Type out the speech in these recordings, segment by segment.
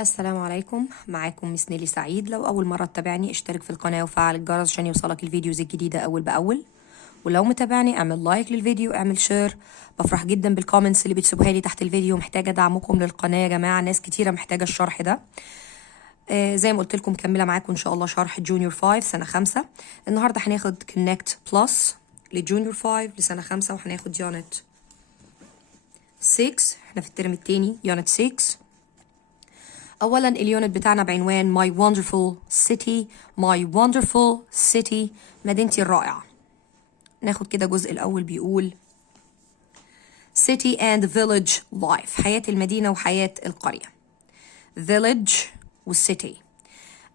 السلام عليكم، معاكم مس نيلي سعيد. لو أول مرة تتابعني اشترك في القناة وفعل الجرس عشان يوصلك الفيديوز الجديدة أول بأول. ولو متابعني اعمل لايك للفيديو، اعمل شير. بفرح جدا بالكومنتس اللي بتسيبوها لي تحت الفيديو. محتاجة دعمكم للقناة يا جماعة، ناس كتيرة محتاجة الشرح ده. زي ما قلت لكم مكملة معاكم إن شاء الله شرح جونيور 5 سنة 5. النهاردة هناخد كونكت بلس لجونيور 5 لسنة 5، وهناخد يونت 6. احنا في الترم التاني يونت 6. أولا اليونت بتاعنا بعنوان My Wonderful City. My Wonderful City، مدينتي الرائعة. ناخد كده جزء الأول بيقول City and Village Life، حياة المدينة وحياة القرية. Village والcity.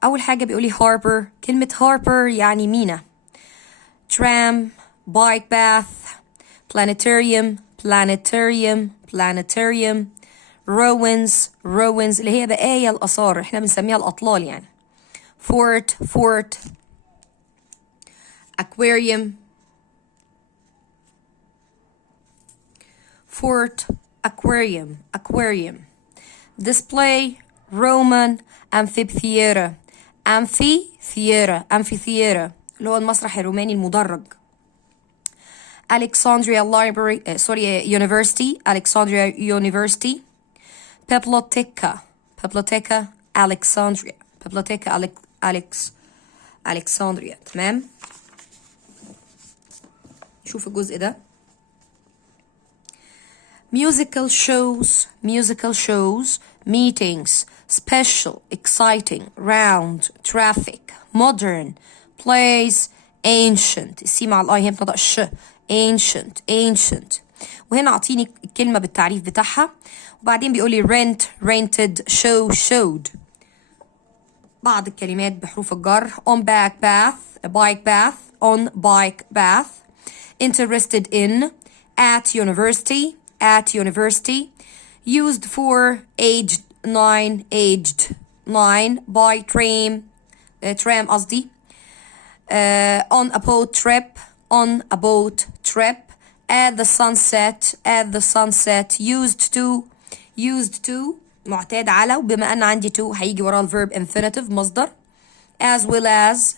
أول حاجة بيقولي Harbor. كلمة Harbor يعني مينا. Tram، bike path، planetarium، ruins اللي هي بقايا الآثار، احنا بنسميها الأطلال يعني. fort aquarium display Roman amphitheater اللي هو المسرح الروماني المدرج. Alexandria University. Biblioteca Alexandria. تمام. شوف الجزء ده. musical shows meetings special exciting round traffic modern plays ancient. السي مع الاي هي بتنطق ش. ancient. وهنا اعطيني الكلمة بالتعريف بتاعها، وبعدين بيقولي rented showed. بعض الكلمات بحروف الجر. on bike path interested in at university used for aged 9 by tram قصدي. on a boat trip at the sunset used to معتاد على، وبما ان عندي to هيجي وراه الverb infinitive مصدر. as well as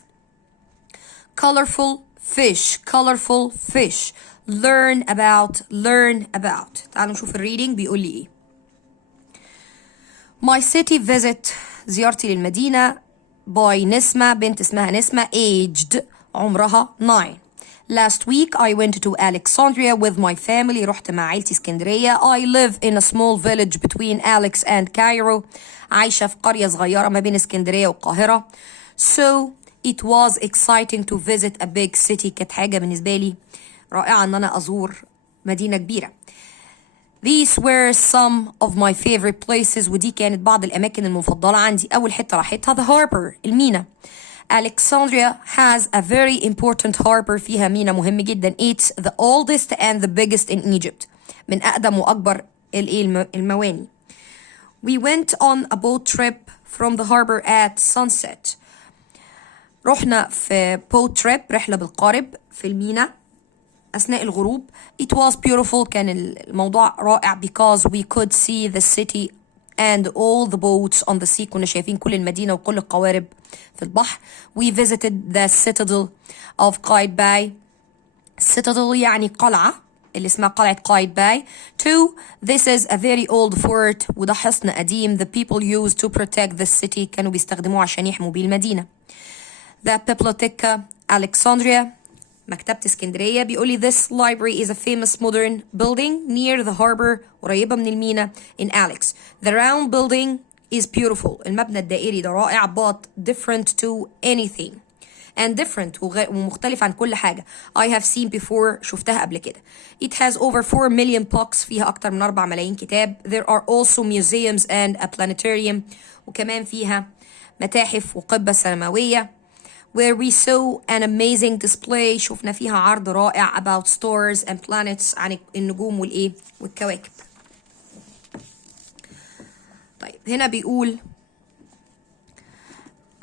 colorful fish learn about. تعالوا نشوف الريدنج بيقول لي ايه. my city visit، زيارتي للمدينة by نسمة، بنت اسمها نسمة aged عمرها 9. last week I went to Alexandria with my family، رحت مع عيلتي اسكندرية. I live in a small village between Alex and Cairo، عايشة في قرية صغيرة ما بين اسكندرية والقاهرة. so it was exciting to visit a big city، كانت حاجة بالنسبة لي رائعة ان انا ازور مدينة كبيرة. these were some of my favorite places، ودي كانت بعض الاماكن المفضلة عندي. اول حتة راحتها the harbor، المينا. Alexandria has a very important harbor، فيها مينا مهم جدا. it's the oldest and the biggest in Egypt، من أقدم وأكبر المواني. we went on a boat trip from the harbor at sunset، رحنا في boat trip رحلة بالقارب في المينا أثناء الغروب. it was beautiful، كان الموضوع رائع because we could see the city and all the boats on the sea، كنا شايفين كل المدينة وكل القوارب في البحر. we visited the citadel of قايتباي. citadel يعني قلعة اللي اسمها قلعة قايتباي. 2 this is a very old fort، وده حصن قديم. the people used to protect the city، كانوا بيستخدموه عشان يحموا بيه المدينة. the Biblioteca Alexandria، مكتبة اسكندرية. بيقولي this library is a famous modern building near the harbor، قريبة من المينا in Alex. the round building is beautiful، المبنى الدائري ده رائع but different to anything and different ومختلف عن كل حاجة I have seen before، شفتها قبل كده. it has over 4 million books، فيها أكتر من 4 ملايين كتاب. there are also museums and a planetarium، وكمان فيها متاحف وقبة سماوية. where we saw an amazing display، شفنا فيها عرض رائع about stars and planets، عن النجوم والكواكب. طيب هنا بيقول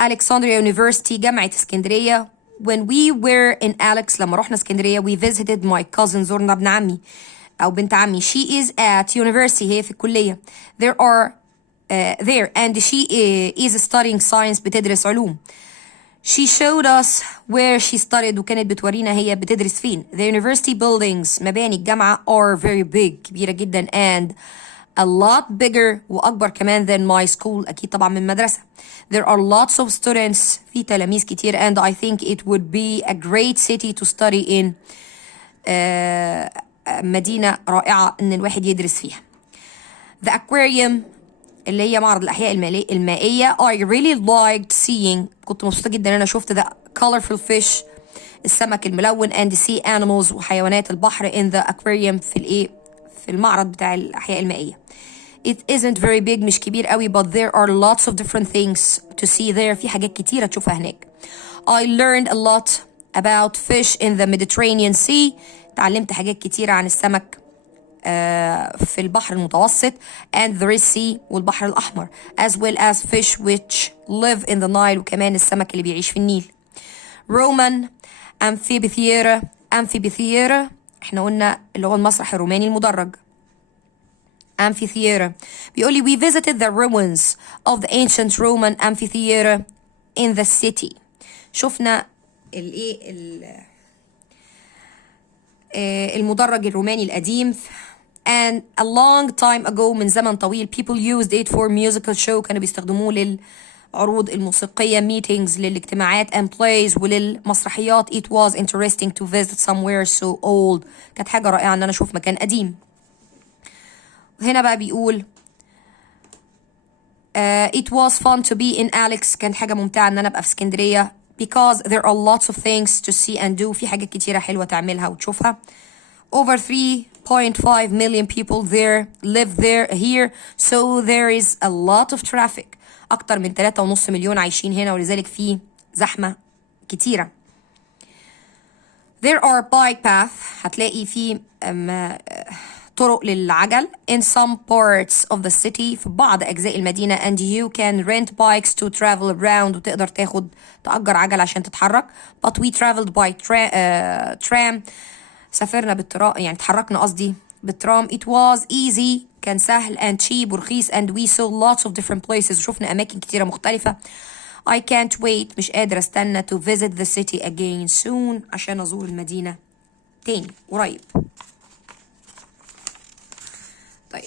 Alexandria University، جامعة اسكندرية. when we were in Alex، لما رحنا اسكندرية we visited my cousin، زرنا ابن عمي أو بنت عمي. she is at university، هي في الكلية. there are there and she is studying science بتدرس علوم. She showed us where she studied وكانت بتورينا هي بتدرس فين. The university buildings مباني الجامعة are very big كبيرة جدا and a lot bigger وأكبر كمان than my school أكيد طبعا من مدرسة. There are lots of students في تلاميذ كتير and I think it would be a great city to study in. مدينة رائعة إن الواحد يدرس فيها. The aquarium اللي هي معرض الأحياء المائية I really liked seeing كنت مبسوطة جدا إن أنا شفت the colorful fish السمك الملون and sea animals وحيوانات البحر in the aquarium في المعرض بتاع الأحياء المائية. It isn't very big مش كبير قوي but there are lots of different things to see there في حاجات كتيرة تشوفها هناك. I learned a lot about fish in the Mediterranean Sea تعلمت حاجات كتيرة عن السمك في البحر المتوسط and the Red Sea والبحر الأحمر as well as fish which live in the Nile وكمان السمك اللي بيعيش في النيل. Roman amphitheater احنا قلنا اللي هو المسرح الروماني المدرج. amphitheater بيقول لي we visited the ruins of the ancient Roman amphitheater in the city. شفنا المدرج الروماني القديم and a long time ago من زمن طويل people used it for musical show كانوا بيستخدموه للعروض الموسيقية meetings للاجتماعات and plays وللمسرحيات. It was interesting to visit somewhere so old كانت حاجة رائعة ان انا اشوف مكان قديم. هنا بقى بيقول it was fun to be in Alex كان حاجة ممتعة ان انا ابقى في اسكندرية because there are lots of things to see and do في حاجات كتيرة حلوة تعملها وتشوفها. Over 3.5 million people there live here so there is a lot of traffic أكتر من 3.5 مليون عايشين هنا ولذلك في زحمة كتيرة. There are bike paths هتلاقي في طرق للعجل in some parts of the city في بعض أجزاء المدينة and you can rent bikes to travel around وتقدر تأجر عجل عشان تتحرك. But we traveled by tram سافرنا بالترام يعني تحركنا قصدي بالترام. It was easy كان سهل and cheap ورخيص and we saw lots of different places وشوفنا أماكن كتيرة مختلفة. I can't wait مش قادر استنى to visit the city again soon عشان أزور المدينة تاني قريب. طيب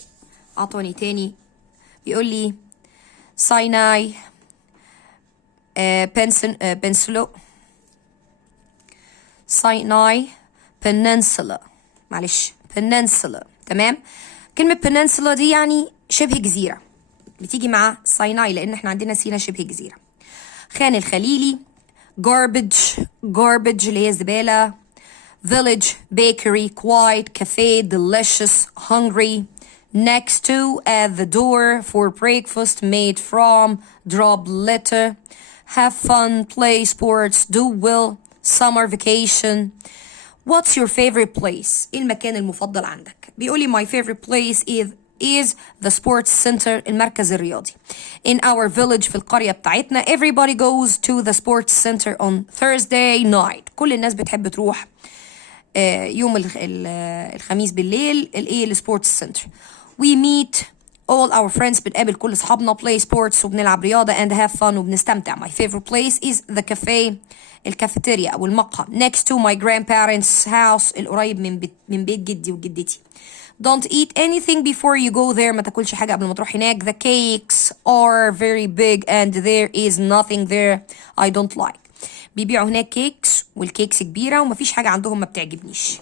أعطوني تاني بيقول لي سيناي سيناي peninsula معلش peninsula تمام. كلمة peninsula دي يعني شبه جزيرة بتيجي مع سيناي لأن احنا عندنا سينا شبه جزيرة. خان الخليلي garbage اللي هي زبالة. village bakery quiet cafe delicious hungry next to at the door for breakfast made from drop letter have fun play sports do well summer vacation. What's your favorite place? إيه المكان المفضل عندك؟ بيقولي my favorite place is the sports center المركز الرياضي. In our village في القرية بتاعتنا everybody goes to the sports center on Thursday night. كل الناس بتحب تروح يوم الخميس بالليل السبورتس سنتر. We meet all our friends بنقابل كل أصحابنا play sports وبنلعب رياضة and have fun وبنستمتع. My favorite place is the cafe الكافيتيريا أو المقهى next to my grandparents house القريب من بيت جدي وجدتي. Don't eat anything before you go there ما تاكلش حاجة قبل ما تروح هناك. The cakes are very big and there is nothing there I don't like. بيبيعوا هناك كيكس والكيكس كبيرة ومفيش حاجة عندهم ما بتعجبنيش.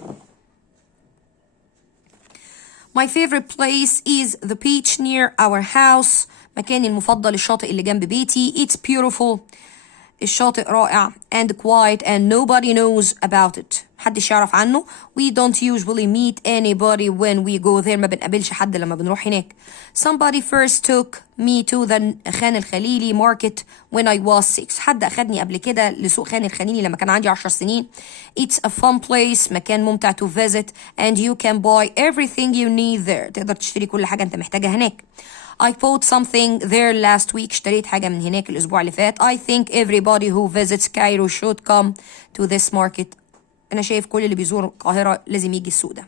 My favorite place is the beach near our house. مكاني المفضل الشاطئ اللي جنب بيتي. It's beautiful. الشاطئ رائع and quiet and nobody knows about it. محدش يعرف عنه. We don't usually meet anybody when we go there. ما بنقابلش حد لما بنروح هناك. Somebody first took me to the خان الخليلي market when I was 6. حد أخدني قبل كده لسوق خان الخليلي لما كان عندي 10 سنين. It's a fun place. مكان ممتع to visit and you can buy everything you need there. تقدر تشتري كل حاجة أنت محتاجها هناك. I bought something there last week. اشتريت حاجة من هناك الأسبوع اللي فات. I think everybody who visits Cairo should come to this market. أنا شايف كل اللي بيزور القاهرة لازم يجي السوق ده.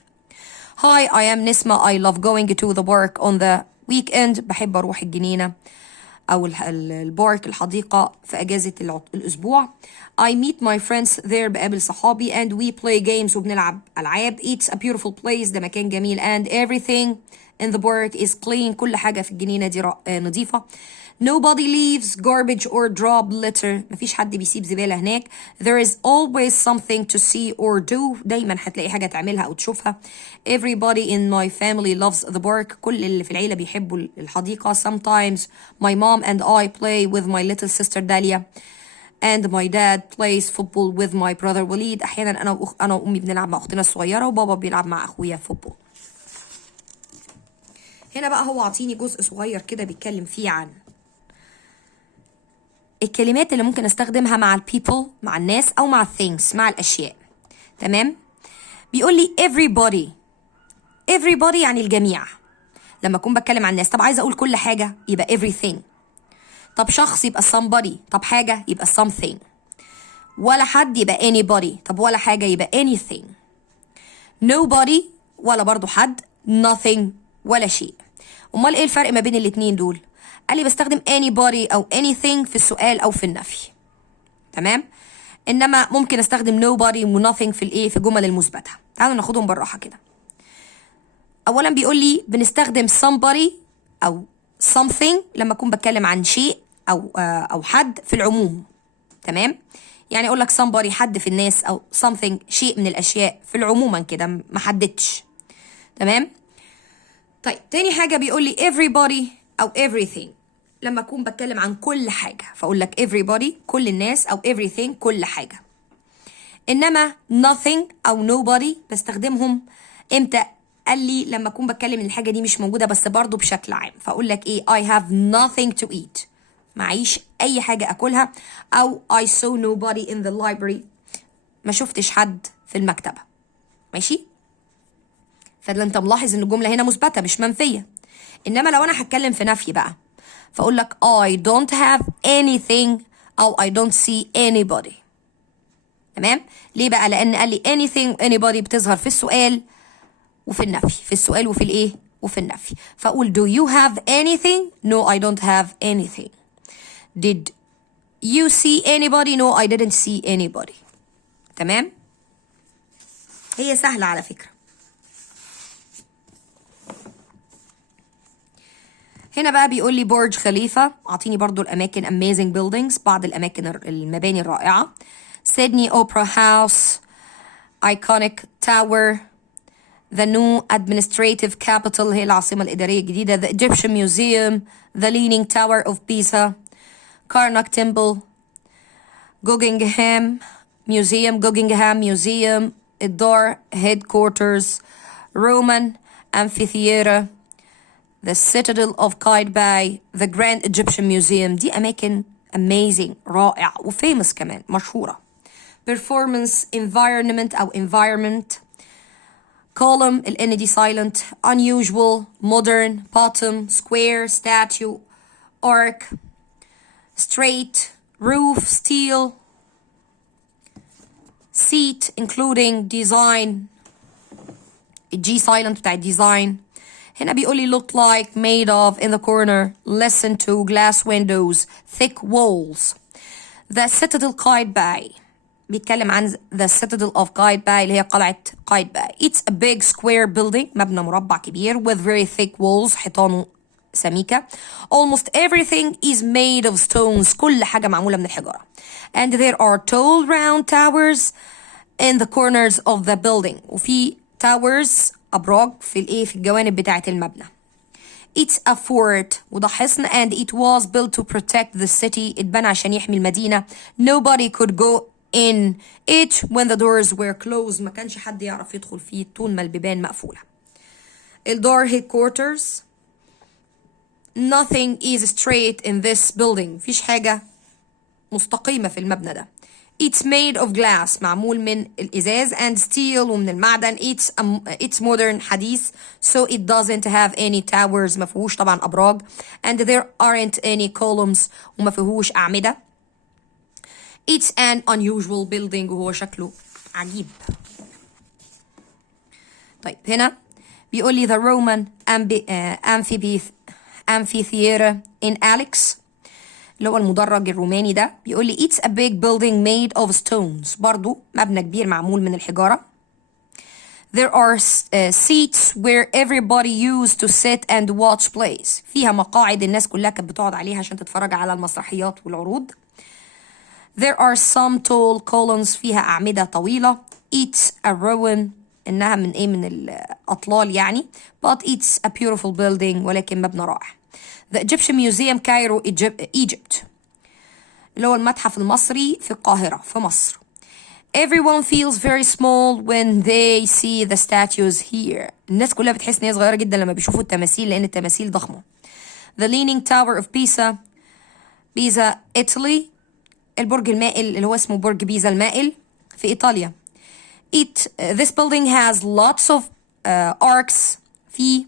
Hi, I am Nisma. I love going to the park on the weekend بحب أروح الجنينة أو البارك الحديقة في أجازة الأسبوع. I meet my friends there بقابل صحابي and we play games وبنلعب ألعاب. It's a beautiful place ده مكان جميل and everything in the park is clean كل حاجة في الجنينة دي نظيفة. Nobody leaves garbage or drop litter مفيش حد بيسيب زبالة هناك. There is always something to see or do دايما هتلاقي حاجة تعملها أو تشوفها. Everybody in my family loves the park كل اللي في العيلة بيحبوا الحديقة. Sometimes my mom and I play with my little sister Dalia and my dad plays football with my brother وليد. أحيانا أنا وأمي بنلعب مع أختنا الصغيرة وبابا بيلعب مع أخويا فوتبول. هنا بقى هو عطيني جزء صغير كده بيتكلم فيه عن الكلمات اللي ممكن استخدمها مع البيبل مع الناس او مع الثينجز مع الاشياء. تمام. بيقول لي everybody يعني الجميع لما اكون بتكلم عن الناس. طب عايزه اقول كل حاجه يبقى everything. طب شخص يبقى somebody. طب حاجه يبقى something. ولا حد يبقى anybody. طب ولا حاجه يبقى anything. nobody ولا برضو حد. nothing ولا شيء. امال ايه الفرق ما بين الاتنين دول؟ قال لي بستخدم anybody أو anything في السؤال أو في النفي. تمام؟ إنما ممكن أستخدم nobody و nothing في الإيه؟ في الجمل المثبتة. تعالوا ناخدهم بالراحة كده. أولاً بيقول لي بنستخدم somebody أو something لما أكون بتكلم عن شيء أو حد في العموم. تمام؟ يعني أقول لك somebody حد في الناس أو something شيء من الأشياء في العموما كده ما حددتش. تمام؟ طيب تاني حاجة بيقول لي everybody أو everything لما أكون بتكلم عن كل حاجة فأقول لك everybody كل الناس أو everything كل حاجة. إنما nothing أو nobody بستخدمهم إمتى؟ قال لي لما أكون بتكلم إن الحاجة دي مش موجودة بس برضو بشكل عام. فأقول لك إيه I have nothing to eat معيش أي حاجة أكلها. أو I saw nobody in the library ما شفتش حد في المكتبة. ماشي؟ فده أنت ملاحظ إن الجملة هنا مثبتة مش منفية. إنما لو أنا هتكلم في نفي بقى فأقول لك I don't have anything أو I don't see anybody. تمام؟ ليه بقى؟ لأن قال لي anything anybody بتظهر في السؤال وفي النفي. في السؤال وفي الإيه؟ وفي النفي. فأقول do you have anything? No I don't have anything. Did you see anybody? No I didn't see anybody. تمام؟ هي سهلة على فكرة. هنا بقى بيقول لي برج خليفة. أعطيني برضو الأماكن amazing buildings بعض الأماكن المباني الرائعة. سيدني أوبرا هاوس iconic tower the new administrative capital هي العاصمة الإدارية الجديدة the Egyptian museum the leaning tower of Pisa Karnak temple Guggenheim museum الدار headquarters Roman amphitheater the Citadel of Qaitbay, the Grand Egyptian Museum. دي أماكن amazing رائع وفيمس كمان مشهورة. Performance environment أو environment. Column ال N دي silent. Unusual, modern, bottom, square, statue, arc, straight, roof, steel, seat including design. G silent بتاع design. هنا بيقول لي look like made of in the corner listen to glass windows thick walls the Citadel Qaitbay بيتكلم عن the Citadel of Qaitbay اللي هي قلعة قايتباي. It's a big square building مبنى مربع كبير with very thick walls حيطانه سميكة. Almost everything is made of stones كل حاجة معمولة من الحجارة. And there are tall round towers in the corners of the building وفي towers أبراج في الجوانب بتاعة المبنى. It's a fort وده حصن and it was built to protect the city اتبنى عشان يحمي المدينة. Nobody could go in it when the doors were closed ما كانش حد يعرف يدخل فيه طول ما البيبان مقفولة. الدار headquarters nothing is straight in this building مفيش حاجة مستقيمة في المبنى ده. It's made of glass معمول من الإزاز and steel ومن المعدن. It's modern حديث so it doesn't have any towers ما فيهوش طبعا أبراج and there aren't any columns وما فيهوش أعمدة. It's an unusual building وهو شكله عجيب. طيب هنا بيقول لي the Roman amphitheater in Alex اللي هو المدرج الروماني ده. بيقول لي it's a big building made of stones، برضو مبنى كبير معمول من الحجارة. There are seats where everybody used to sit and watch plays. فيها مقاعد الناس كلها كانت بتقعد عليها عشان تتفرج على المسرحيات والعروض. There are some tall columns. فيها أعمدة طويلة. It's a ruin. إنها من الأطلال يعني. But it's a beautiful building. ولكن مبنى رائع. The Egyptian Museum Cairo Egypt اللي هو المتحف المصري في القاهرة في مصر. Everyone feels very small when they see the statues here. الناس كلها بتحس ان هي صغيرة جدا لما بيشوفوا التماثيل لأن التماثيل ضخمة. The Leaning Tower of Pisa Italy. البرج المائل اللي هو اسمه برج بيزا المائل في إيطاليا. This building has lots of arcs. في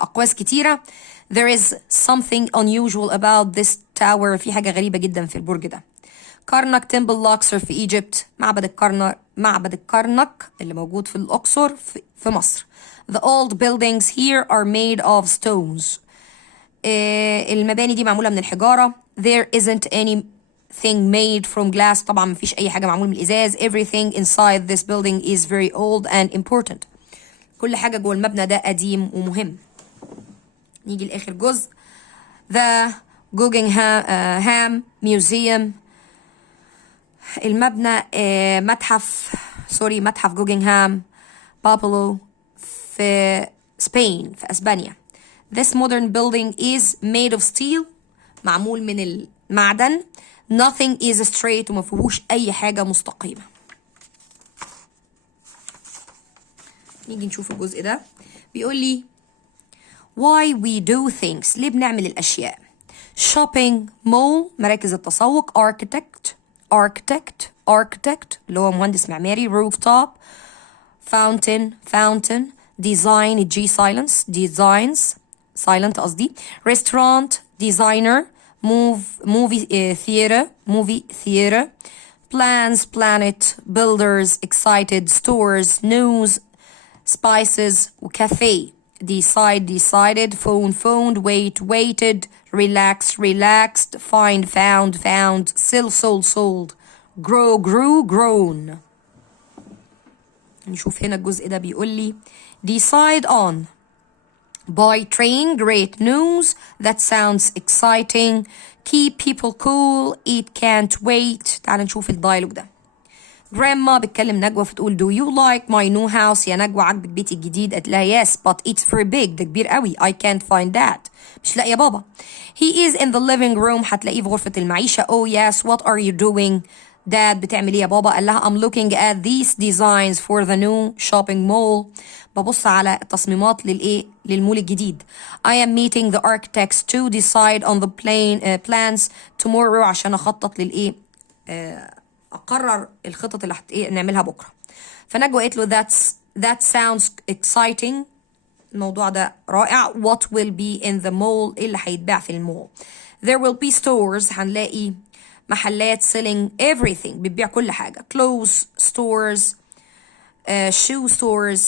أقواس كتيرة. There is something unusual about this tower. في حاجة غريبة جدا في البرج ده. كارنك تمبل الأقصر في إيجيبت. معبد الكرنك اللي موجود في الأقصر في مصر. The old buildings here are made of stones. المباني دي معمولة من الحجارة. There isn't anything made from glass. طبعا مفيش أي حاجة معمول من الإزاز. Everything inside this building is very old and important. كل حاجة جوه المبنى ده قديم ومهم. نيجي لآخر جزء. The Guggenheim Museum. المبنى متحف جوجنهام بابلو في سبين في أسبانيا. This modern building is made of steel. معمول من المعدن. Nothing is straight. وما فيهوش أي حاجة مستقيمة. نيجي نشوف الجزء ده. بيقول لي why we do things. ليه بنعمل الأشياء. shopping mall مراكز التسوق. architect اللي هو مهندس معماري. rooftop fountain design designs silent قصدي. restaurant designer movie theater plans planet builders excited stores news spices وcafe. decided phoned waited relaxed found sold grew grown. نشوف هنا الجزء ده بيقول لي decide on by train great news that sounds exciting keep people cool it can't wait. تعال نشوف الدايلوج ده. grandma بتكلم نجوى فتقول do you like my new house. يا نجوى عجبك بيتي الجديد؟ قالت لها yes but it's very big. ده كبير قوي. I can't find that. مش لاقيه بابا. he is in the living room. هتلاقيه في غرفة المعيشة. oh yes what are you doing. dad بتعمل ايه يا بابا؟ قال لها I'm looking at these designs for the new shopping mall. ببص على التصميمات للمول الجديد. I am meeting the architects to decide on the plans tomorrow. عشان اخطط اقرر الخطط اللي نعملها بكره. فنجوى قالت له that sounds exciting. الموضوع ده رائع. what will be in the mall. ايه اللي هيتباع في المول. there will be stores. هنلاقي محلات selling everything. بتبيع كل حاجة. clothes stores shoe stores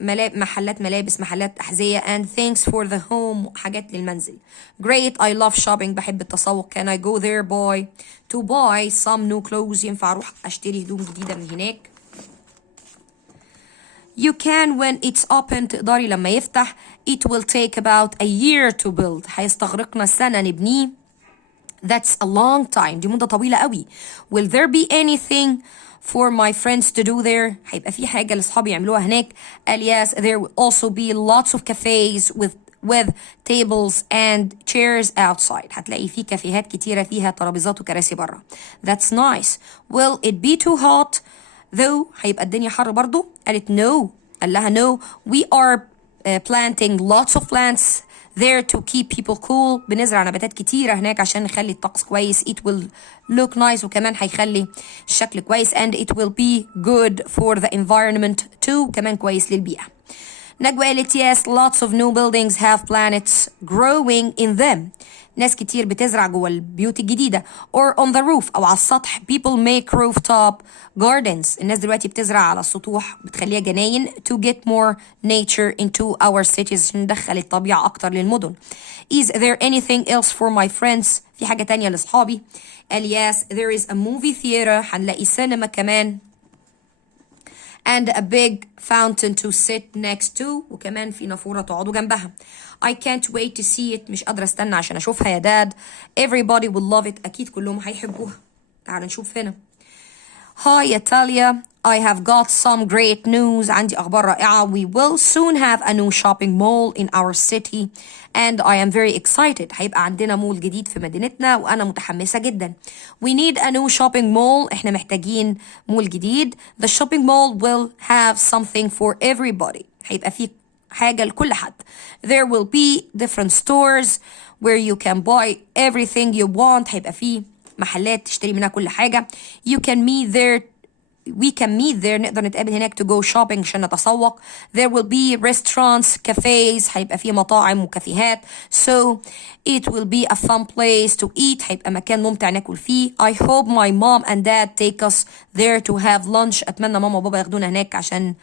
محلات ملابس محلات أحذية and things for the home حاجات للمنزل. great I love shopping. بحب التسوق. can I go there to buy some new clothes. ينفع أروح أشتري هدوم جديدة من هناك. you can when it's open. تقدري لما يفتح. it will take about a year to build. هيستغرقنا سنة نبنيه. that's a long time. دي مدة طويلة قوي. will there be anything for my friends to do there. هيبقى في حاجة لأصحابي يعملوها هناك. قال yes there will also be lots of cafes with tables and chairs outside. هتلاقي في كافيهات كتيرة فيها ترابيزات وكراسي برا. that's nice. will it be too hot though. هيبقى الدنيا حر برضو. قالت no. قال لها no we are planting lots of plants there to keep people cool. بنزرع نباتات كتيرة هناك عشان نخلي الطقس كويس. it will look nice. وكمان هيخلي الشكل كويس and it will be good for the environment too. كمان كويس للبيئة. نجوى قالت yes lots of new buildings have planets growing in them. ناس كتير بتزرع جوه البيوت الجديدة. or on the roof أو على السطح. people make rooftop gardens. الناس دلوقتي بتزرع على السطوح بتخليها جناين to get more nature into our cities عشان ندخل الطبيعة أكتر للمدن. is there anything else for my friends؟ في حاجة تانية لأصحابي؟ قال yes there is a movie theater. هنلاقي سينما كمان. and a big fountain to sit next to. وكمان في نافورة تقعدوا جنبها. I can't wait to see it. مش قادرة استنى عشان أشوفها يا داد. everybody will love it. أكيد كلهم هيحبوها. تعالوا نشوف هنا. Hi يا تاليا. I have got some great news. عندي أخبار رائعة. We will soon have a new shopping mall in our city and I am very excited. هيبقى عندنا مول جديد في مدينتنا وأنا متحمسة جدا. We need a new shopping mall. إحنا محتاجين مول جديد. The shopping mall will have something for everybody. هيبقى فيه حاجة لكل حد. There will be different stores where you can buy everything you want. هيبقى فيه محلات تشتري منها كل حاجة. You can meet there. We can meet there. نقدر نتقابل هناك to go shopping عشان نتسوق. There will be restaurants, cafes. هيبقى فيه مطاعم وكافيهات. So it will be a fun place to eat. هيبقى مكان ممتع ناكل فيه. I hope my mom and dad take us there to have lunch. أتمنى ماما وبابا ياخدونا هناك عشان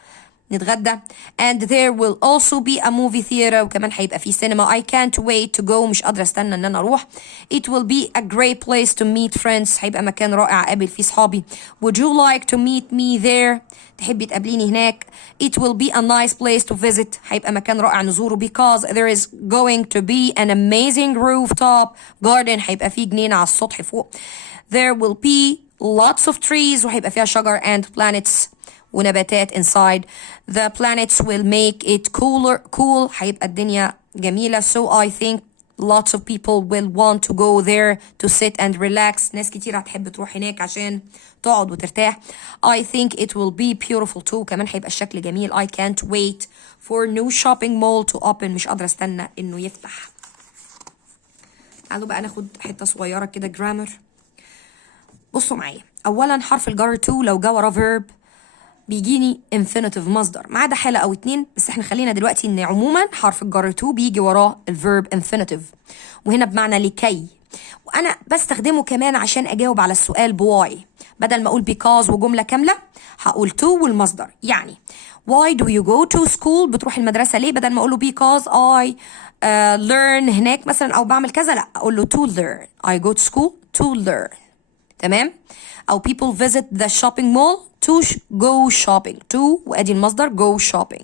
نتغدى. and there will also be a movie theater. وكمان هيبقى في سينما. I can't wait to go. مش قادرة استنى ان انا اروح. it will be a great place to meet friends. هيبقى مكان رائع اقابل فيه صحابي. would you like to meet me there؟ تحبي تقابليني هناك. it will be a nice place to visit. هيبقى مكان رائع نزوره because there is going to be an amazing rooftop garden. هيبقى فيه جنينة على السطح فوق. there will be lots of trees. وهيبقى فيها شجر and planets ونباتات inside. The planets will make it cool. هيبقى الدنيا جميلة. So I think lots of people will want to go there to sit and relax. ناس كتير هتحب تروح هناك عشان تقعد وترتاح. I think it will be beautiful too. كمان هيبقى الشكل جميل. I can't wait for new shopping mall to open. مش قادرة استنى انه يفتح. تعالوا بقى ناخد حتة صغيرة كده grammar. بصوا معايا. اولا حرف الجر to لو جا وراه verb بيجيني infinitive مصدر ما عدا حالة أو اتنين. بس احنا خلينا دلوقتي ان عموما حرف الجر to بيجي وراه الverb infinitive وهنا بمعنى لكي. وانا بستخدمه كمان عشان اجاوب على السؤال بواي. بدل ما اقول because وجملة كاملة هقول to والمصدر. يعني why do you go to school؟ بتروح المدرسة ليه؟ بدل ما اقوله because I learn هناك مثلا او بعمل كذا، لا اقول له to learn. I go to school to learn. تمام؟ او people visit the shopping mall to go shopping. to وادي المصدر go shopping.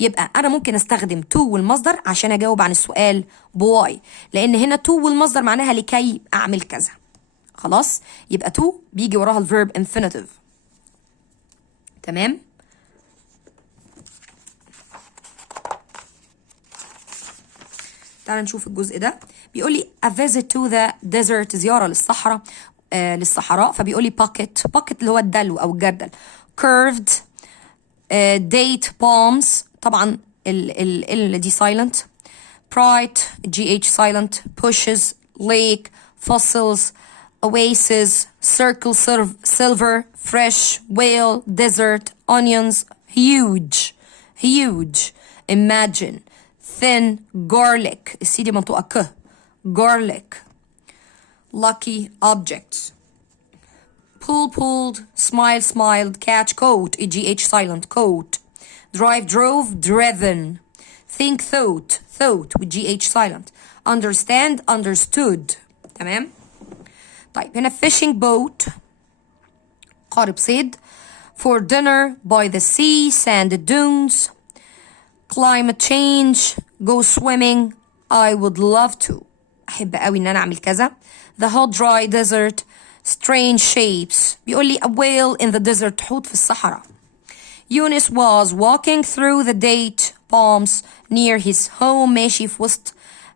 يبقى انا ممكن استخدم to والمصدر عشان اجاوب عن السؤال بواي، لان هنا to والمصدر معناها لكي اعمل كذا. خلاص؟ يبقى to بيجي وراها الverb infinitive. تمام؟ تعال نشوف الجزء ده. بيقول لي a visit to the desert. زيارة للصحراء. فبيقول لي pocket اللي هو الدلو او الجردل. curved date palms. طبعا ال دي silent. bright gh silent. pushes lake fossils oasis circle silver fresh whale desert onions huge imagine thin garlic. السي دي منطقة ك. garlic lucky objects. pulled smiled catch coat gh silent coat. drove driven. think thought with gh silent. understand understood. تمام. طيب هنا fishing boat قارب صيد. for dinner by the sea sand dunes. climate change go swimming. I would love to. أحب قوي إن أنا أعمل كذا. the hot dry desert strange shapes. بيقول لي a whale in the desert. حوت في الصحراء. Eunice was walking through the date palms near his home. ماشي في وسط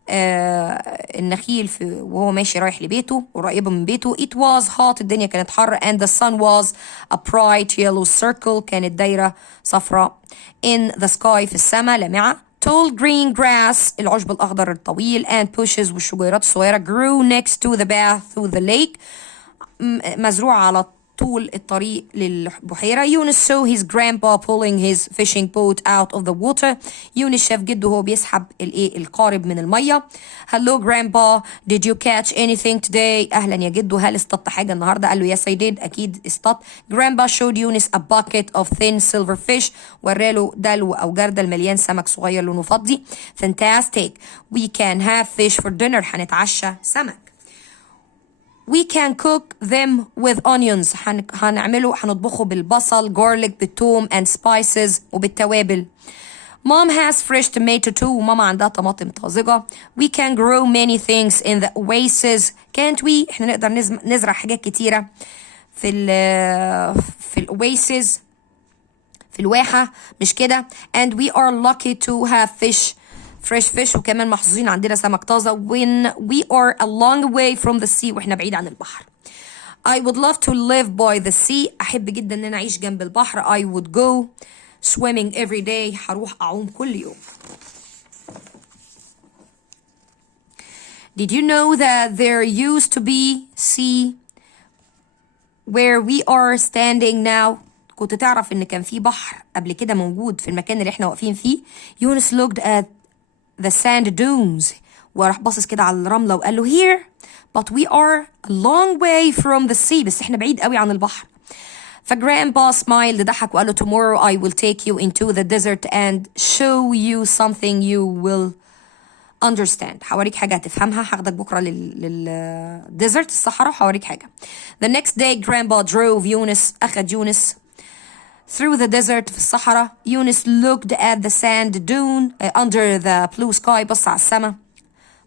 النخيل وهو ماشي رايح لبيته قريبة من بيته. it was hot. الدنيا كانت حر. and the sun was a bright yellow circle. كانت دايرة صفراء. in the sky في السماء لامعة. tall green grass العشب الأخضر الطويل and bushes والشجيرات الصغيرة grew next to the path to the lake. مزروعة على طول الطريق للبحيرة. يونس saw his grandpa pulling his fishing boat out of the water. يونس شاف جده وهو بيسحب القارب من المية. Hello grandpa, did you catch anything today? أهلا يا جدو، هل اصطدت حاجة النهاردة؟ قال له yes I did، أكيد اصطدت. Grandpa showed Yunus a bucket of thin silver fish. وراله دلو أو جردل مليان سمك صغير لونه فضي. Fantastic, we can have fish for dinner. هنتعشى سمك. We can cook them with onions. هنطبخه بالبصل garlic بالثوم and spices وبالتوابل. Mom has fresh tomato too. وماما عندها طماطم طازجة. We can grow many things in the oasis. Can't we؟ احنا نقدر نزرع حاجات كتيرة في الأويسز، في الواحة، مش كده؟ And we are lucky to have fresh fish. وكمان محظوظين عندنا سمك طازة. When we are a long way from the sea. واحنا بعيد عن البحر. I would love to live by the sea. أحب جدا ان انا اعيش جنب البحر. I would go swimming every day. هروح اعوم كل يوم. Did you know that there used to be sea where we are standing now? كنت تعرف ان كان في بحر قبل كده موجود في المكان اللي احنا واقفين فيه؟ يونس looked at the sand dunes. وراح باصص كده على الرملة وقال له here but we are a long way from the sea. بس احنا بعيد قوي عن البحر. فجرandpa smiled، ضحك وقال له tomorrow I will take you into the desert and show you something you will understand. هوريك حاجة هتفهمها. هاخدك بكرة للديزرت، الصحراء، هوريك حاجة. The next day grandpa drove يونس، أخد يونس through the desert في الصحراء. يونس looked at the sand dune under the blue sky. بص على السماء،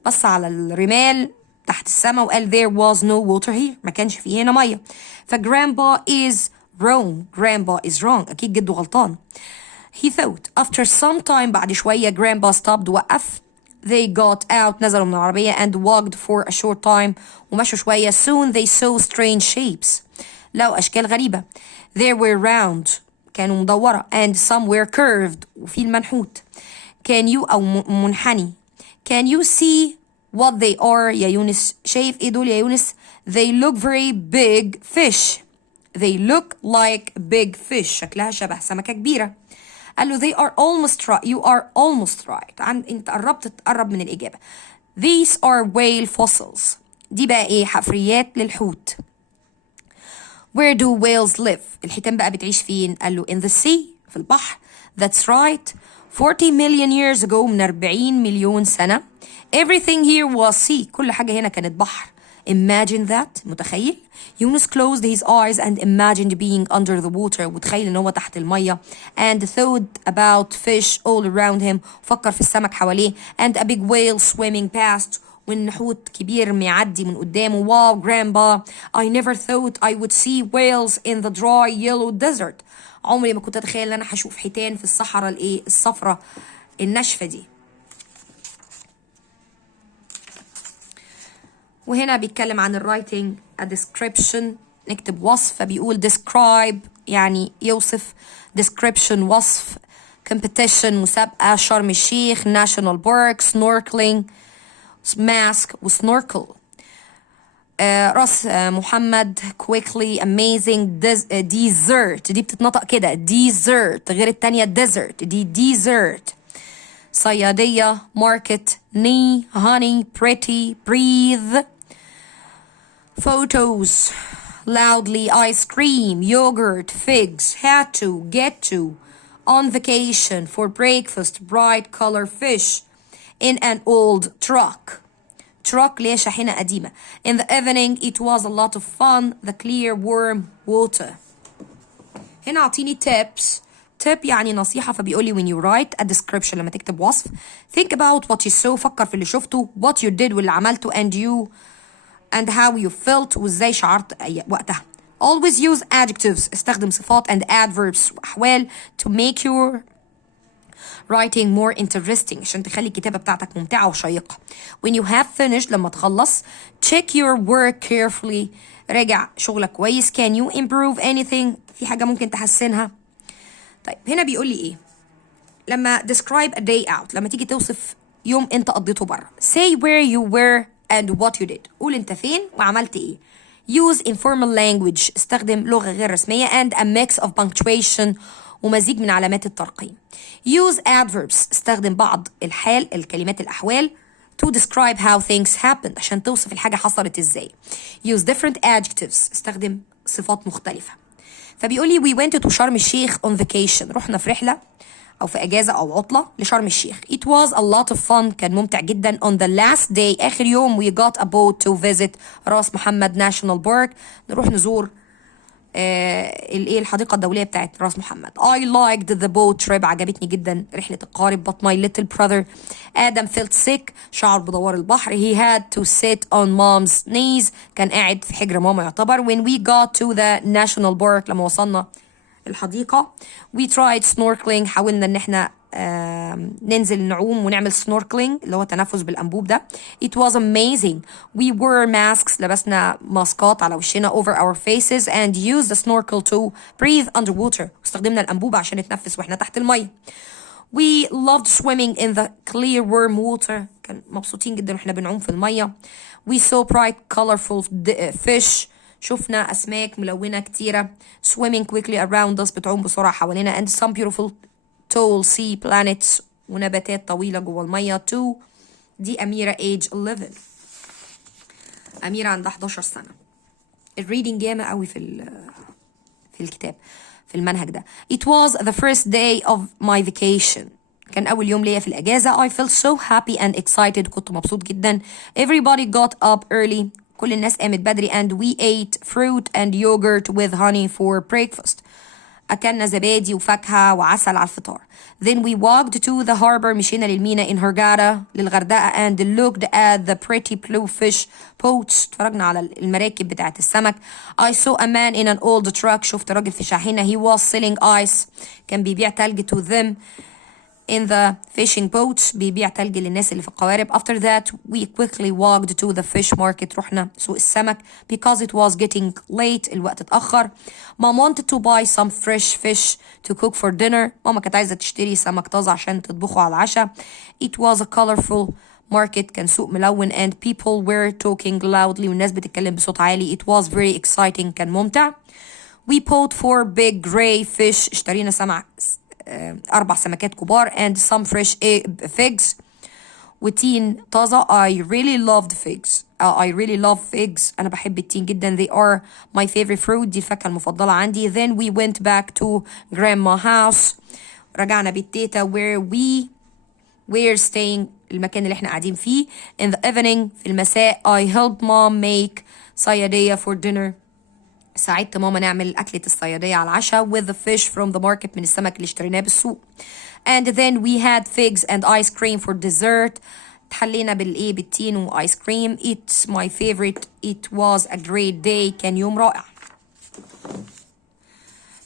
بص على الرمال تحت السماء وقال there was no water here. ما كانش فيه هنا مية. فgrandpa is wrong. grandpa is wrong. أكيد جده غلطان. He thought. After some time، بعد شوية grandpa stopped، وقف. They got out، نزلوا من العربية and walked for a short time. ومشوا شوية. Soon they saw strange shapes. لقوا أشكال غريبة. They were round، كانوا مدورة. And some were curved، وفي المنحوت. Can you أو منحني. Can you see what they are يا يونس؟ شايف ايه دول يا يونس؟ They look very big fish. They look like big fish. شكلها شبه سمكة كبيرة. قال له they are almost right. You are almost right. انت تقرب من الإجابة. These are whale fossils. دي بقى ايه؟ حفريات للحوت. Where do whales live؟ الحيتان بقى بتعيش فين؟ قال له in the sea، في البحر. That's right. 40 million years ago، من 40 مليون سنة. Everything here was sea. كل حاجة هنا كانت بحر. Imagine that. متخيل؟ يونس closed his eyes and imagined being under the water. وتخيل ان هو تحت المية. And thought about fish all around him. فكر في السمك حواليه. And a big whale swimming past. والنحوت كبير معدي من قدامه. Wow grandpa, I never thought I would see whales in the dry yellow desert. عمري ما كنت اتخيل ان انا هشوف حيتان في الصحراء الصفراء الناشفة دي. وهنا بيتكلم عن الرايتنج a description. نكتب وصف، فبيقول describe يعني يوصف. description وصف. competition مسابقة. شرم الشيخ. national park. snorkeling. mask وسنوركل. راس محمد quickly amazing dessert. دي بتتنطق كده dessert غير التانية desert. دي dessert. صيادية market knee honey pretty breathe. photos loudly ice cream yogurt figs had to get to on vacation for breakfast bright color fish in an old truck. truck ليه؟ شاحنة قديمة. In the evening it was a lot of fun the clear warm water. هنا أعطيني tips. tip يعني نصيحة، فبيقول لي when you write a description لما تكتب وصف think about what you saw. فكر في اللي شفته. what you did واللي عملته and how you felt وازاي شعرت وقتها. always use adjectives. استخدم صفات and adverbs وأحوال to make your writing more interesting عشان تخلي الكتابة بتاعتك ممتعة وشيقة. when you have finished لما تخلص check your work carefully. راجع شغلك كويس. can you improve anything؟ في حاجة ممكن تحسنها. طيب هنا بيقول لي ايه؟ لما describe a day out، لما تيجي توصف يوم انت قضيته بره. say where you were and what you did. قول انت فين وعملت ايه. use informal language استخدم لغة غير رسمية and a mix of punctuation ومزيج من علامات الترقيم. use adverbs استخدم بعض الكلمات الأحوال to describe how things happened عشان توصف الحاجة حصلت ازاي. use different adjectives استخدم صفات مختلفة. فبيقول لي we went to شرم الشيخ on vacation رحنا في رحلة أو في أجازة أو عطلة لشرم الشيخ. It was a lot of fun كان ممتع جدا. On the last day آخر يوم we got a boat to visit راس محمد National Park نروح نزور الحديقة الدولية بتاعت راس محمد. I liked the boat trip عجبتني جدا رحلة القارب. But my little brother Adam felt sick شعر بدوار البحر. He had to sit on mom's knees كان قاعد في حجر ماما يعتبر. When we got to the national park لما وصلنا الحديقة we tried snorkeling حاولنا ان احنا ننزل نعوم ونعمل snorkeling اللي هو تنفس بالأنبوب ده. It was amazing. We wore masks لبسنا ماسكات على وشنا over our faces and used the snorkel to breathe underwater واستخدمنا الأنبوب عشان نتنفس واحنا تحت المية. We loved swimming in the clear warm water كان مبسوطين جدا واحنا بنعوم في المية. We saw bright colorful fish شفنا أسماك ملونة كتيرة. Swimming quickly around us بتعوم بسرعة حوالينا and some beautiful tall sea planets ونباتات طويلة جوه المية. too دي أميرة age 11. أميرة عندها 11 سنة. الريدنج جامع قوي في الكتاب في المنهج ده. It was the first day of my vacation كان أول يوم ليا في الأجازة. I felt so happy and excited كنت مبسوط جدا. Everybody got up early كل الناس قامت بدري and we ate fruit and yogurt with honey for breakfast أكلنا زبادي وفاكهة وعسل على الفطار. Then we walked to the harbor مشينا للميناء in للغردقة and looked at the pretty blue fish boats اتفرجنا على المراكب بتاعت السمك. I saw a man in an old truck شفت راجل في شاحنة. He was selling ice كان بيبيع تلج to them in the fishing boats بيبيع تلج للناس اللي في القوارب. After that we quickly walked to the fish market رحنا سوق السمك because it was getting late الوقت اتأخر. Mom wanted to buy some fresh fish to cook for dinner ماما كانت عايزة تشتري سمك طازة عشان تطبخه على العشاء. It was a colorful market كان سوق ملون and people were talking loudly والناس بتتكلم بصوت عالي. It was very exciting كان ممتع. We bought 4 big gray fish اشترينا 4 سمكات كبار and some fresh figs وتين طازة. I really loved figs. I really love figs. أنا بحب التين جدا. They are my favorite fruit. دي الفاكهة المفضلة عندي. Then we went back to grandma house. رجعنا بيت تيتا where we were staying المكان اللي احنا قاعدين فيه. In the evening في المساء I helped mom make صيادية for dinner. ساعدت ماما نعمل أكلة الصيادية على العشاء with the fish from the market من السمك اللي اشتريناه بالسوق. And then we had figs and ice cream for dessert. تحلينا بالتين وآيس كريم. It's my favorite. It was a great day. كان يوم رائع.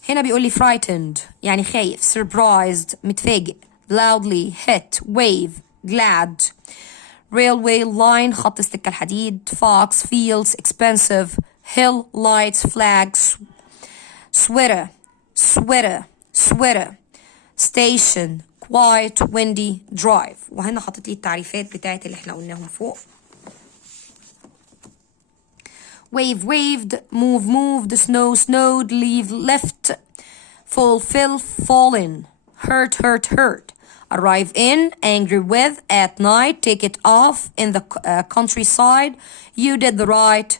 هنا بيقول لي frightened يعني خايف. surprised متفاجئ. loudly hit wave glad. railway line خط السكة الحديد. fox fields expensive. hill lights flags. sweater station quiet windy drive. وهنا حطيت لي التعريفات بتاعت اللي احنا قلناهم فوق. wave waved move moved snow snowed leave left fall fill fallen hurt hurt arrive in angry with at night take it off in the countryside you did the right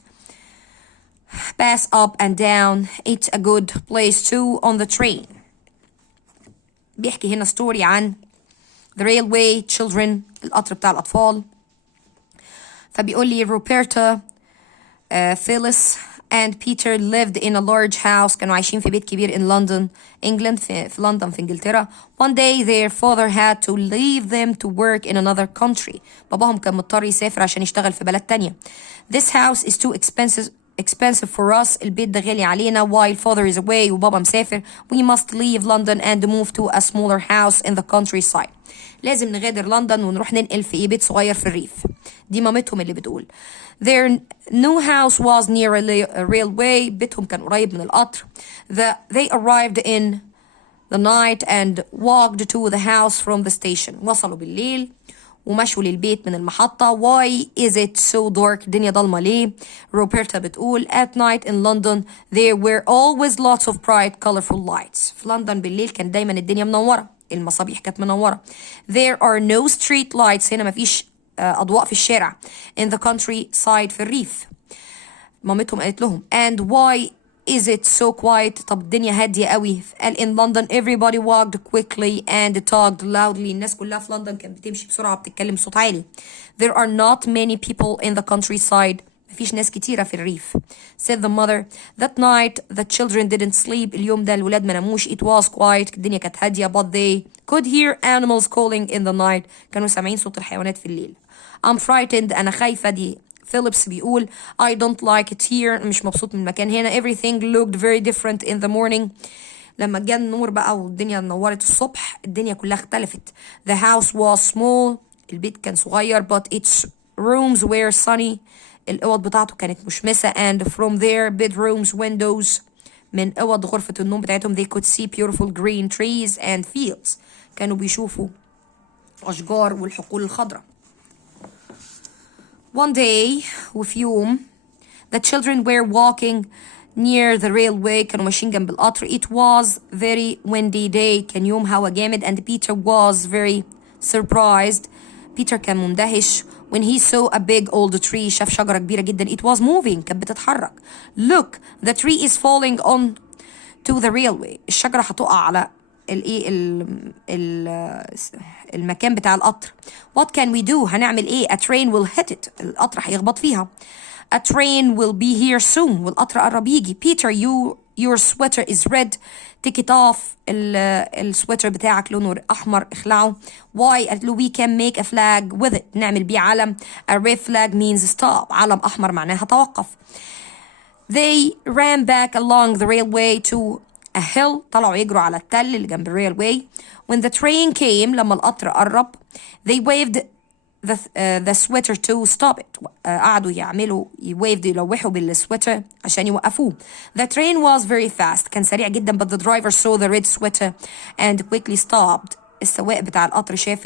pass up and down it's a good place too on the train. بيحكي هنا ستوري عن the railway children القطر بتاع الأطفال. فبيقول لي روبرتا Phyllis and Peter lived in a large house كانوا عايشين في بيت كبير in London England في لندن في إنجلترا. One day their father had to leave them to work in another country. باباهم كان مضطر يسافر عشان يشتغل في بلد تانية. This house is too expensive for us. البيت ده غالي علينا while father is away وبابا مسافر. We must leave London and move to a smaller house in the countryside. لازم نغادر لندن ونروح ننقل في بيت صغير في الريف. دي مامتهم اللي بتقول. Their new house was near a railway. بيتهم كان قريب من القطر. They arrived in the night and walked to the house from the station. وصلوا بالليل ومشوا للبيت من المحطة. why is it so dark؟ الدنيا ضلمة ليه؟ روبرتا بتقول at night in London there were always lots of bright colorful lights. في لندن بالليل كان دايما الدنيا منورة، المصابيح كانت منورة. there are no street lights، هنا مفيش أضواء في الشارع. in the countryside في الريف. مامتهم قالت لهم and why is it so quiet؟ طب الدنيا هادية قوي. قال in London everybody walked quickly and talked loudly. الناس كلها في لندن كانت بتمشي بسرعة بتتكلم بصوت عالي. there are not many people in the countryside. مفيش ناس كتيرة في الريف. said the mother that night the children didn't sleep. اليوم ده الولاد ما ناموش. it was quiet. الدنيا كانت هادية but they could hear animals calling in the night. كانوا سامعين صوت الحيوانات في الليل. I'm frightened. أنا خايفة. دي فيليبس بيقول I don't like it here. مش مبسوط من المكان هنا. everything looked very different in the morning. لما جه النور بقى والدنيا نورت الصبح الدنيا كلها اختلفت. the house was small. البيت كان صغير but its rooms were sunny. الأوض بتاعته كانت مشمسة and from their bedrooms windows. من أوض غرفة النوم بتاعتهم they could see beautiful green trees and fields. كانوا بيشوفوا أشجار والحقول الخضراء. One day وفي يوم the children were walking near the railway. كانوا ماشيين جنب القطر. it was very windy day. كان يوم هوا جامد and Peter was very surprised. بيتر كان مندهش when he saw a big old tree. شاف شجرة كبيرة جدا. it was moving. كانت بتتحرك. look the tree is falling on to the railway. الشجرة هتقع على المكان بتاع القطر. what can we do؟ هنعمل ايه؟ a train will hit it. القطر هيخبط فيها. a train will be here soon. والقطر قرب يجي. Peter your sweater is red. take it off. السويتر بتاعك لونه احمر اخلعه. why؟ قالت له we can make a flag with it. نعمل بيه علم. a red flag means stop. علم احمر معناها توقف. they ran back along the railway to a hill. طلعوا يجروا على التل اللي جنب الريلوي. when the train came لما القطر قرب they waved the sweater to stop it. قعدوا يعملوا يلوحوا بالسويتر عشان يوقفوه. the train was very fast. كان سريع جدا but the driver saw the red sweater and quickly stopped. السواق بتاع القطر شاف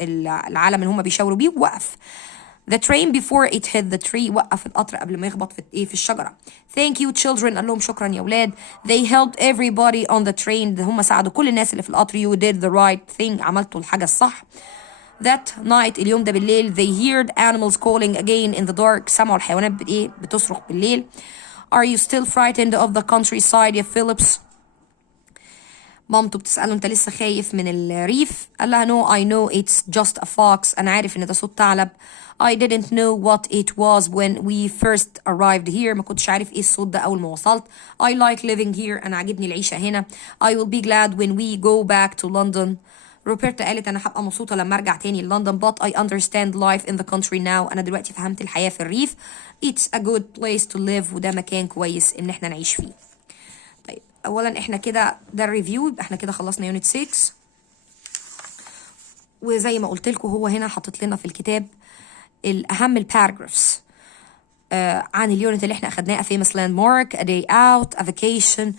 العلم اللي هم بيشاوروا بيه ووقف. the train before it hit the tree. وقف القطر قبل ما يخبط في الشجرة. thank you children. قال لهم شكرا يا ولاد. they helped everybody on the train. هم ساعدوا كل الناس اللي في القطر. you did the right thing. عملتوا الحاجة الصح. that night اليوم ده بالليل they heard animals calling again in the dark. سمعوا الحيوانات بتصرخ بالليل. are you still frightened of the countryside يا فيليبس؟ مامته بتسأله انت لسه خايف من الريف؟ قال لها no I know it's just a fox. انا عارف ان ده صوت ثعلب. I didn't know what it was when we first arrived here. ما كنتش عارف ايه الصوت ده اول ما وصلت. I like living here. انا عاجبني العيشة هنا. I will be glad when we go back to London. روبرتا قالت انا هبقى مبسوطة لما ارجع تاني لندن but I understand life in the country now. انا دلوقتي فهمت الحياة في الريف. It's a good place to live. وده مكان كويس ان احنا نعيش فيه. طيب اولا احنا كده ده الريفيو. احنا كده خلصنا يونت 6. وزي ما قلت لكم هو هنا حاطط لنا في الكتاب الأهم الباراجرافز عن اليونت اللي احنا أخدناه. a famous landmark, a day out, a vacation.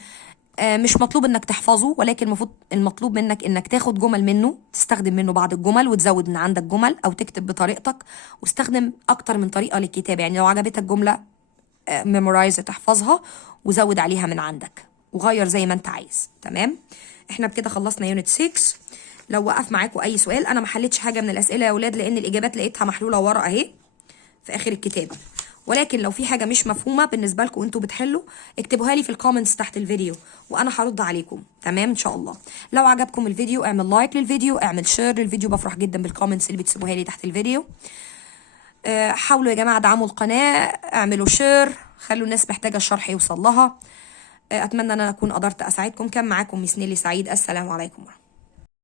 مش مطلوب انك تحفظه ولكن المطلوب منك انك تاخد جمل منه تستخدم منه بعض الجمل وتزود من عندك جمل او تكتب بطريقتك واستخدم اكتر من طريقة للكتابة. يعني لو عجبتك جملة ميمورايز تحفظها وزود عليها من عندك وغير زي ما انت عايز. تمام. احنا بكده خلصنا يونت 6. لو وقف معاكم اي سؤال انا ما حلتش حاجه من الاسئله يا اولاد لان الاجابات لقيتها محلوله ورا اهي في اخر الكتابه. ولكن لو في حاجه مش مفهومه بالنسبه لكم انتوا بتحلوا اكتبوها لي في الكومنتس تحت الفيديو وانا هرد عليكم. تمام ان شاء الله. لو عجبكم الفيديو اعمل لايك للفيديو، اعمل شير للفيديو. بفرح جدا بالكومنتس اللي بتسيبوها لي تحت الفيديو. حاولوا يا جماعه دعموا القناه، اعملوا شير، خلوا الناس محتاجه الشرح يوصل لها. اتمنى ان انا اكون قدرت اساعدكم. كان معاكم مس نيلي سعيد. السلام عليكم.